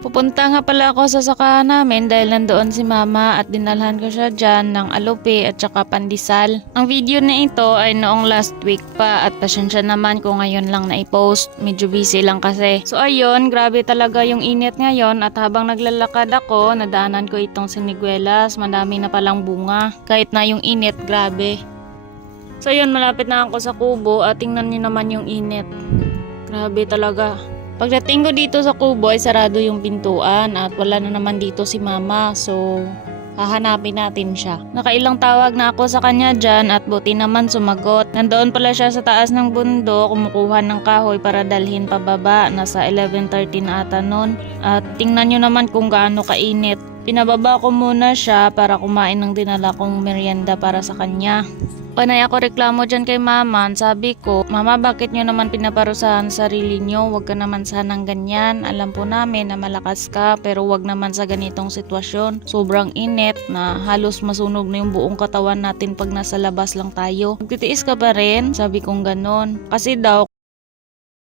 Pupunta nga pala ako sa sakahan namin dahil nandoon si mama at dinalhan ko siya dyan ng alope at saka pandesal. Ang video na ito ay noong last week pa at pasensya naman kung ngayon lang na-post. Medyo busy lang kasi. So ayun, grabe talaga yung init ngayon at habang naglalakad ako, nadaanan ko itong siniguelas. Madami na palang bunga. Kahit na yung init, grabe. So ayun, malapit na ako sa kubo at tingnan niyo naman yung init. Grabe talaga. Pagdating ko dito sa kubo ay sarado yung pintuan at wala na naman dito si mama, so hahanapin natin siya. Nakailang tawag na ako sa kanya dyan at buti naman sumagot. Nandoon pala siya sa taas ng bundok kumukuha ng kahoy para dalhin pababa. Nasa 11:30 na ata nun. At tingnan nyo naman kung gaano kainit. Pinababa ko muna siya para kumain ng dinala kong merienda para sa kanya. Panay ako reklamo dyan kay mama, sabi ko, mama bakit nyo naman pinaparusahan sarili nyo, wag ka naman sanang ganyan, alam po namin na malakas ka pero wag naman sa ganitong sitwasyon, sobrang init na halos masunog na yung buong katawan natin pag nasa labas lang tayo. Magtitiis ka pa rin, sabi kong ganon, kasi daw